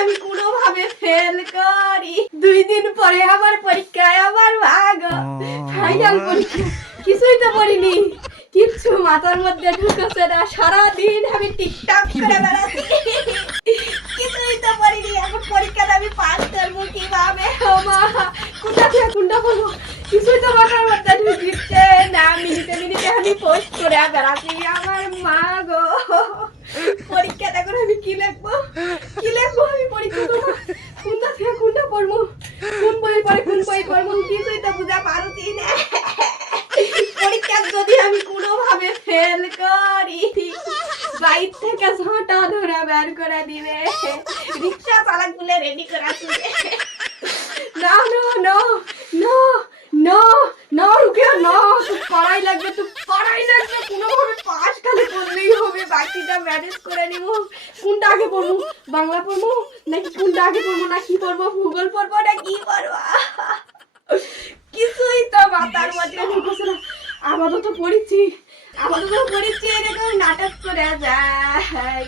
আমি কোনো ভাবে ফেল করি। দুই দিন পরে আমার পরীক্ষায় আমার ভাগ। ফাইনাল পরীক্ষা। কিছুই তো পড়িনি। কিচ্ছু মাথার মধ্যে ঢুকেছে না। সারাদিন আমি টিকটক করে বেড়াচ্ছি। কিছুই তো পড়িনি। এখন পরীক্ষাটা আমি পাস করব কীভাবে? মা কোনটা থেকে কোনটা বলব কিছুই তো মাথার মধ্যে ঢুকছে না। মিনিটে মিনিটে আমি পোস্ট করে বেড়াচ্ছি। আমার মা গো। বই কিছুই তো থেকে ঝাঁটা করে দিবে। রিক্সা চালক না না লাগবে তুই পড়াই লাগবে। কোনোভাবে করলেই হবে, বাকিটা ম্যানেজ করে নিব। কোনটা আগে বাংলা পড়ব? নাকি কোনটা আগে পড়ব? না কি পড়ব? ভূগোল পড়ব? না কি পড়ব? কিছুই তো মাথার মধ্যে ঢুকেছে না। আমারও তো পড়েছি আমারও তো পড়েছি এরকম নাটক করে যায়।